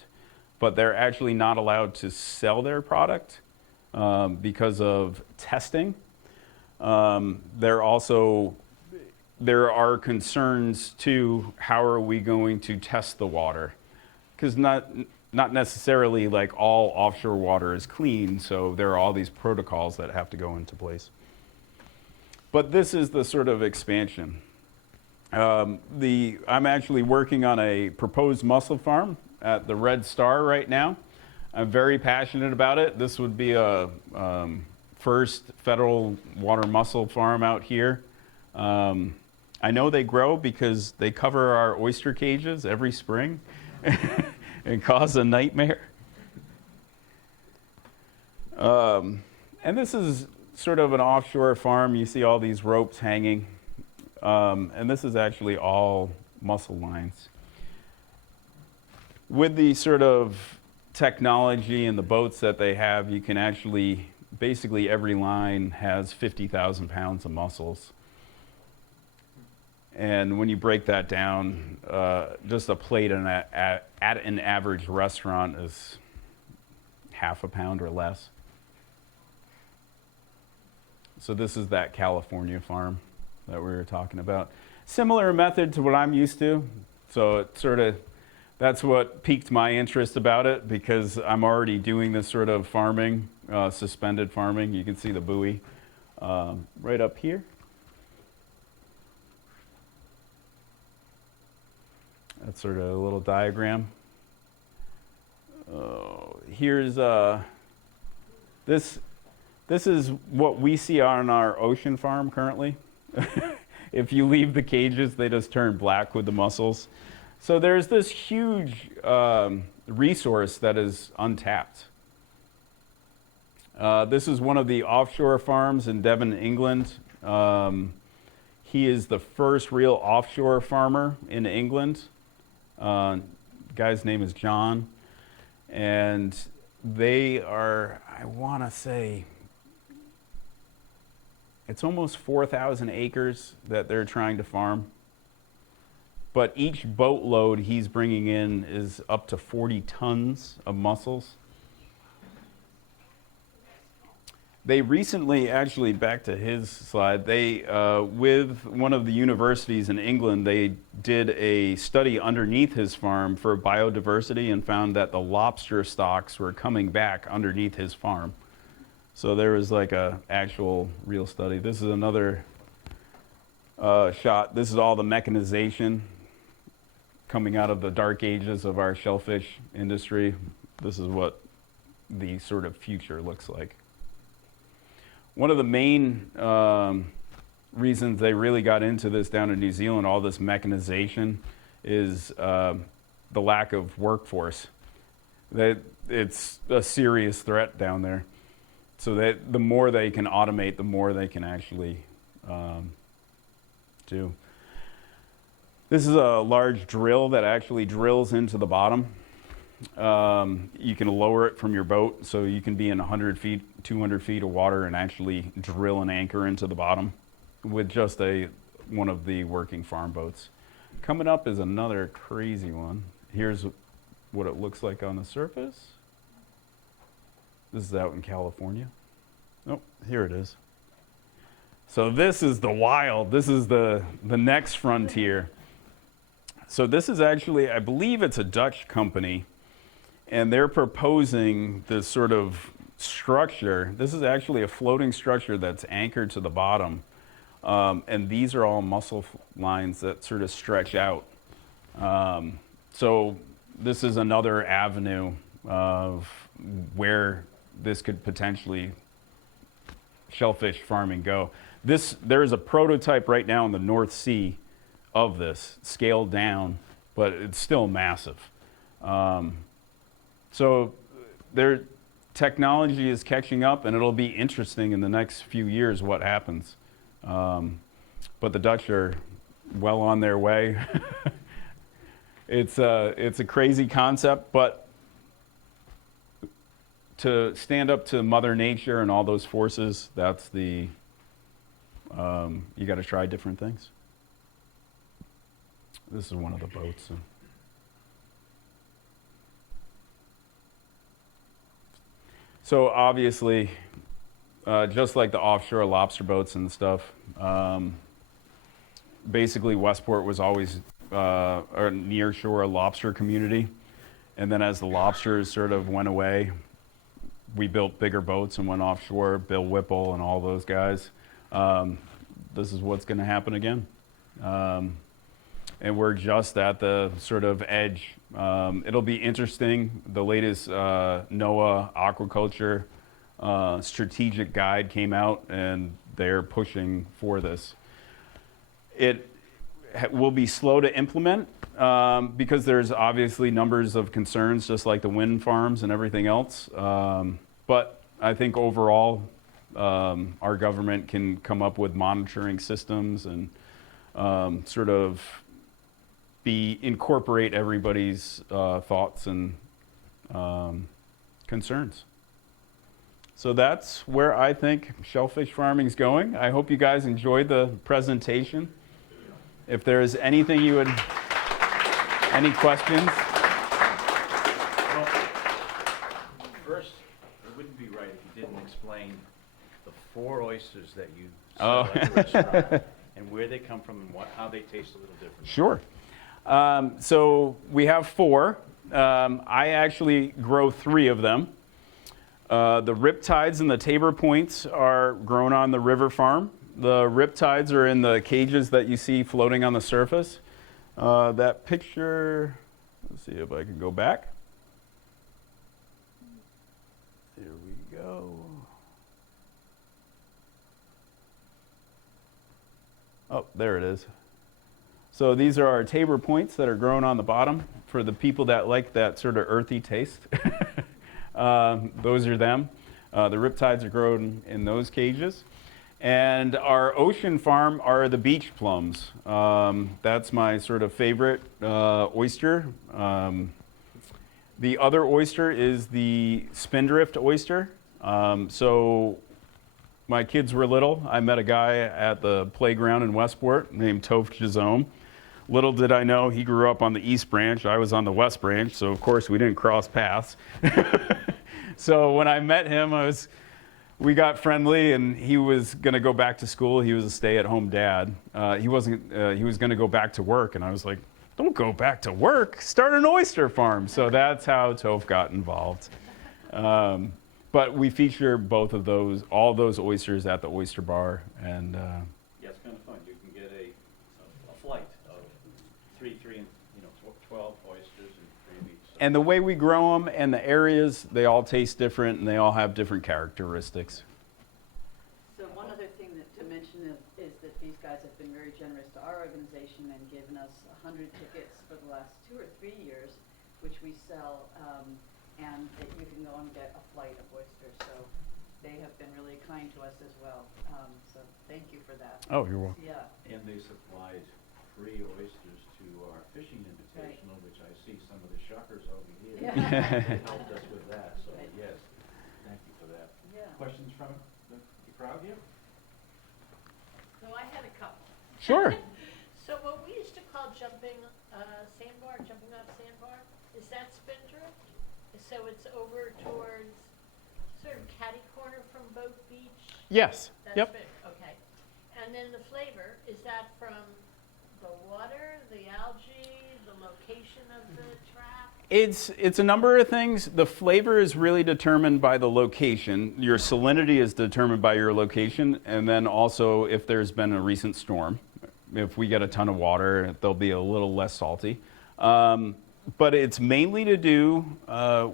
but they're actually not allowed to sell their product because of testing. There are concerns too, how are we going to test the water? Because not necessarily like all offshore water is clean, so there are all these protocols that have to go into place. But this is the sort of expansion. I'm actually working on a proposed mussel farm at the Red Star right now. I'm very passionate about it. This would be a first federal water mussel farm out here. I know they grow because they cover our oyster cages every spring and cause a nightmare. And this is sort of an offshore farm. You see all these ropes hanging. And this is actually all mussel lines. With the sort of technology and the boats that they have, you can actually, basically every line has 50,000 pounds of mussels. And when you break that down, just a plate at an average restaurant is half a pound or less. So this is that California farm that we were talking about. Similar method to what I'm used to. So it sort of, that's what piqued my interest about it, because I'm already doing this sort of farming, suspended farming. You can see the buoy right up here. That's sort of a little diagram. Here's this is what we see on our ocean farm currently. If you leave the cages, they just turn black with the mussels. So there's this huge resource that is untapped. This is one of the offshore farms in Devon, England. He is the first real offshore farmer in England. Guy's name is John. And they are, I want to say, it's almost 4,000 acres that they're trying to farm. But each boatload he's bringing in is up to 40 tons of mussels. They recently, actually, back to his slide, they, with one of the universities in England, they did a study underneath his farm for biodiversity and found that the lobster stocks were coming back underneath his farm. So there was like a actual real study. This is another shot. This is all the mechanization coming out of the dark ages of our shellfish industry. This is what the sort of future looks like. One of the main reasons they really got into this down in New Zealand, all this mechanization, is the lack of workforce. It's a serious threat down there. So that the more they can automate, the more they can actually do. This is a large drill that actually drills into the bottom. You can lower it from your boat, so you can be in 100 feet, 200 feet of water and actually drill an anchor into the bottom with just one of the working farm boats. Coming up is another crazy one. Here's what it looks like on the surface. This is out in California. Oh, here it is. So this is the wild. This is the next frontier. So this is actually, I believe it's a Dutch company, and they're proposing this sort of structure. This is actually a floating structure that's anchored to the bottom. And these are all mussel lines that sort of stretch out. So this is another avenue of where this could potentially shellfish farming go. There is a prototype right now in the North Sea of this, scaled down, but it's still massive. So their technology is catching up, and it'll be interesting in the next few years what happens. But the Dutch are well on their way. It's a crazy concept, but to stand up to Mother Nature and all those forces, that's you got to try different things. This is one of the boats. So obviously, just like the offshore lobster boats and stuff, basically Westport was always a near-shore lobster community. And then as the lobsters sort of went away, we built bigger boats and went offshore, Bill Whipple and all those guys. This is what's going to happen again. and we're just at the sort of edge. It'll be interesting. The latest NOAA aquaculture strategic guide came out, and they're pushing for this. It will be slow to implement because there's obviously numbers of concerns, just like the wind farms and everything else. But I think overall, our government can come up with monitoring systems and sort of incorporate everybody's thoughts and concerns. So that's where I think shellfish farming is going. I hope you guys enjoyed the presentation. If there's anything any questions? Well, first, it wouldn't be right if you didn't explain the 4 oysters that you sell at the restaurant and where they come from and how they taste a little different. Sure. So we have 4. I actually grow 3 of them. The riptides and the tabor points are grown on the river farm. The riptides are in the cages that you see floating on the surface. That picture, let's see if I can go back. There we go. Oh, there it is. So these are our tabor points that are grown on the bottom for the people that like that sort of earthy taste. Those are them. The riptides are grown in those cages. And our ocean farm are the beach plums. That's my sort of favorite oyster. The other oyster is the spindrift oyster. So my kids were little. I met a guy at the playground in Westport named Toph Jazome. Little did I know, he grew up on the East Branch. I was on the West Branch, so of course we didn't cross paths. So when I met him, we got friendly, and he was going to go back to school. He was a stay-at-home dad. He was going to go back to work, and I was like, don't go back to work, start an oyster farm. So that's how Toph got involved. But we feature both of those, all those oysters at the Oyster Bar, and Yeah, it's kind of fun. You can get a flight of 12 oysters and 3 weeks. and the way we grow them and the areas, they all taste different, and they all have different characteristics. So one other thing to mention is that these guys have been very generous to our organization and given us 100 tickets for the last 2 or 3 years, which we sell, and that you can go and get a flight of oysters. So they have been really kind to us as well. So thank you for that. Oh, you're welcome. Yeah. And they supplied free oysters to our fishing invitational, which I see some of the shuckers over here. Yeah. They helped us with that, so Right. yes, thank you for that. Yeah. Questions from the crowd here? So I had a couple. Sure. So what we used to call jumping sandbar, jumping off sandbar, is that spindrift? So it's over towards sort of catty corner from Boat Beach? Yes. That's Yep. big, okay. And then the flavor, is that from the water, the algae, the location of the trap? It's a number of things. The flavor is really determined by the location. Your salinity is determined by your location, and then also if there's been a recent storm. If we get a ton of water, they'll be a little less salty. But it's mainly to do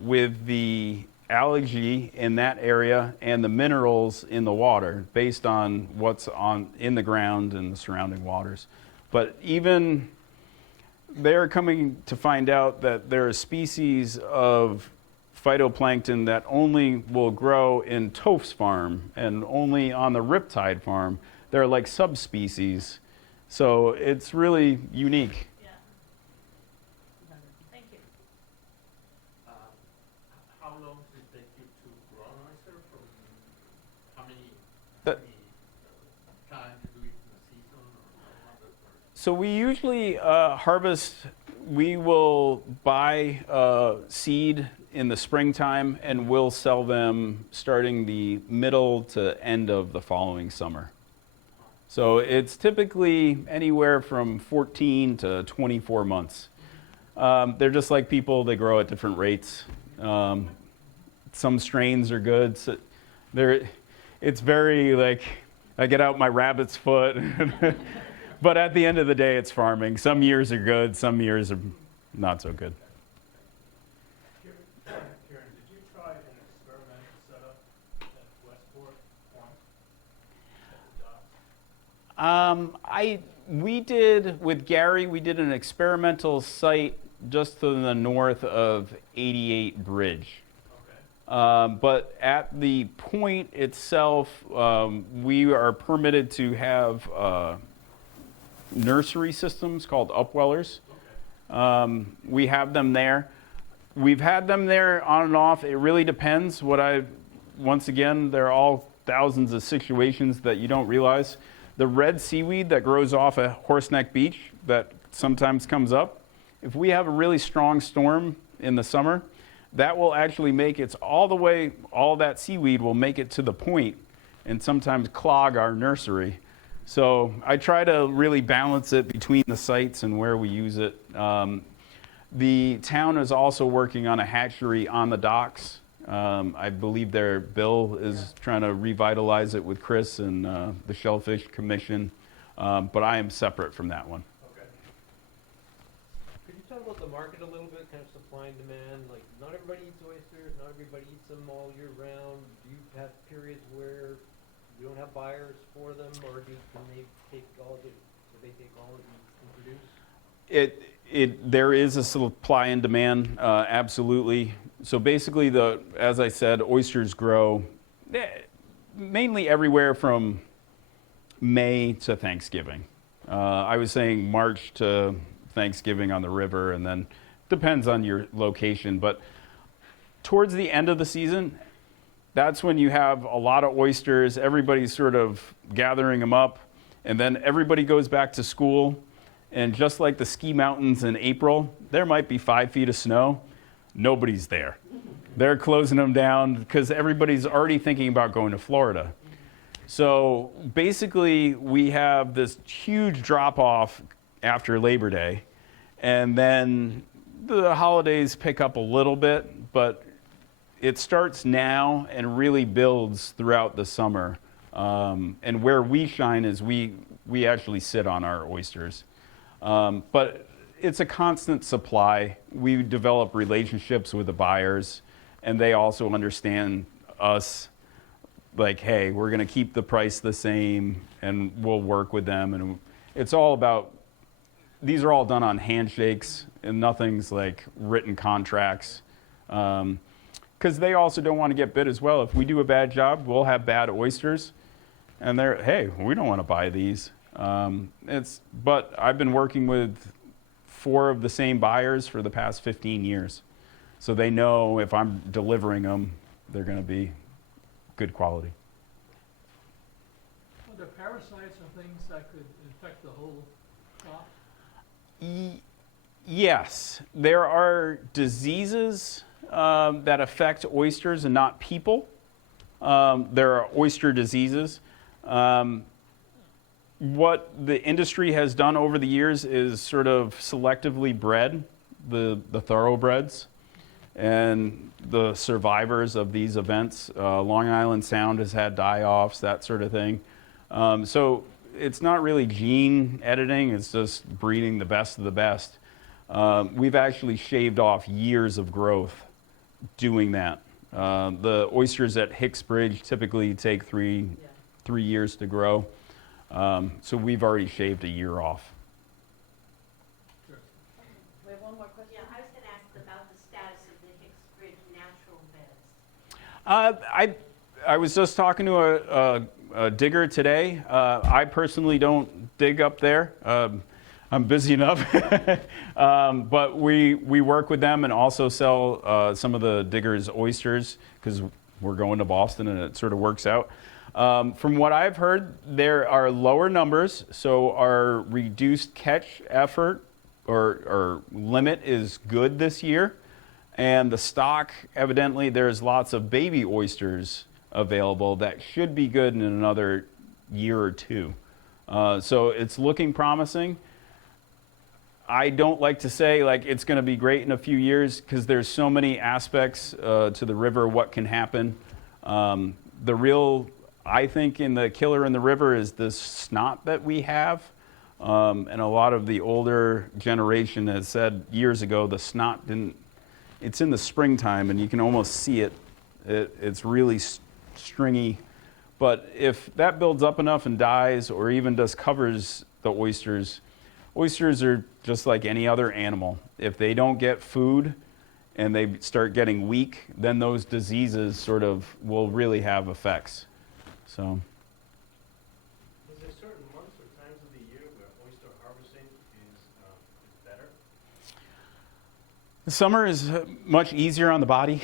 with the algae in that area and the minerals in the water based on what's in the ground and the surrounding waters. But even they're coming to find out that there are species of phytoplankton that only will grow in Toph's farm and only on the riptide farm. They're like subspecies. So it's really unique. Yeah. Thank you. How long does it take you to grow an oyster? From how many That- times you do it in a season or how that works? So we usually harvest, we will buy seed in the springtime and we'll sell them starting the middle to end of the following summer. So it's typically anywhere from 14 to 24 months. They're just like people, they grow at different rates. Some strains are good. So it's very like, I get out my rabbit's foot. But at the end of the day, it's farming. Some years are good, some years are not so good. Karen, did you try an experimental setup at Westport once at the docks? We did, with Gary, we did an experimental site just to the north of 88 Bridge. Okay. But at the point itself, we are permitted to have nursery systems called upwellers. Okay. We have them there. We've had them there on and off. It really depends. Once again, there are all thousands of situations that you don't realize. The red seaweed that grows off at Horseneck Beach that sometimes comes up, if we have a really strong storm in the summer, that will actually make it all that seaweed will make it to the point and sometimes clog our nursery. So I try to really balance it between the sites and where we use it. The town is also working on a hatchery on the docks. I believe their bill is trying to revitalize it with Chris and the Shellfish Commission, but I am separate from that one. Okay. Could you talk about the market a little bit, kind of supply and demand? Like, not everybody eats oysters, not everybody eats them all year round. Do you have periods where you don't have buyers for them, or do they take all that you produce? There is a supply and demand, absolutely. So basically, as I said, oysters grow mainly everywhere from May to Thanksgiving. I was saying March to Thanksgiving on the river, and then depends on your location. But towards the end of the season, that's when you have a lot of oysters. Everybody's sort of gathering them up, and then everybody goes back to school. And just like the ski mountains in April, there might be 5 feet of snow. Nobody's there. They're closing them down because everybody's already thinking about going to Florida. So basically, we have this huge drop-off after Labor Day. And then the holidays pick up a little bit, but it starts now and really builds throughout the summer. And where we shine is we actually sit on our oysters. But it's a constant supply. We develop relationships with the buyers, and they also understand us. Like, hey, we're going to keep the price the same, and we'll work with them. And it's all about, these are all done on handshakes, and nothing's like written contracts. Because they also don't want to get bit as well. If we do a bad job, we'll have bad oysters, and they're, hey, we don't want to buy these. But I've been working with 4 of the same buyers for the past 15 years. So they know if I'm delivering them, they're going to be good quality. Are there parasites or things that could infect the whole crop? Yes, there are diseases that affect oysters and not people. There are oyster diseases. What the industry has done over the years is sort of selectively bred the thoroughbreds and the survivors of these events. Long Island Sound has had die-offs, that sort of thing. So it's not really gene editing, it's just breeding the best of the best. We've actually shaved off years of growth doing that. The oysters at Hicks Bridge typically take 3 years to grow. So we've already shaved a year off. We have one more question. Yeah, I was going to ask about the status of the Hicks Bridge natural beds. I was just talking to a digger today. I personally don't dig up there. I'm busy enough. But we work with them and also sell some of the diggers' oysters because we're going to Boston and it sort of works out. From what I've heard, there are lower numbers, so our reduced catch effort or limit is good this year. And the stock, evidently, there's lots of baby oysters available that should be good in another year or 2. So it's looking promising. I don't like to say like it's going to be great in a few years because there's so many aspects to the river, what can happen. The real, I think, in the killer in the river is the snot that we have. And a lot of the older generation has said years ago the snot didn't, it's in the springtime and you can almost see it. It's really stringy. But if that builds up enough and dies or even just covers the oysters, oysters are just like any other animal. If they don't get food and they start getting weak, then those diseases sort of will really have effects. So. Is there certain months or times of the year where oyster harvesting is better? The summer is much easier on the body.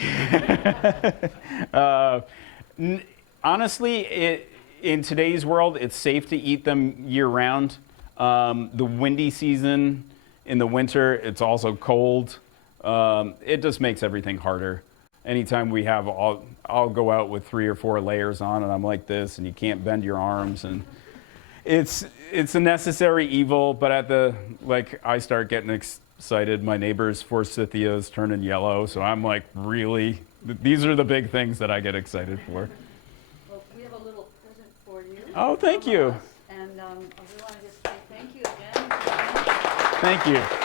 Honestly, in today's world, it's safe to eat them year-round. The windy season, in the winter, it's also cold. It just makes everything harder. Anytime we have, I'll go out with 3 or 4 layers on, and I'm like this, and you can't bend your arms, and it's a necessary evil. But I start getting excited. My neighbor's forsythia's turning yellow, so I'm like, really, these are the big things that I get excited for. Well, we have a little present for you. Oh, thank from you. us. And we want to just say thank you again. Thank you.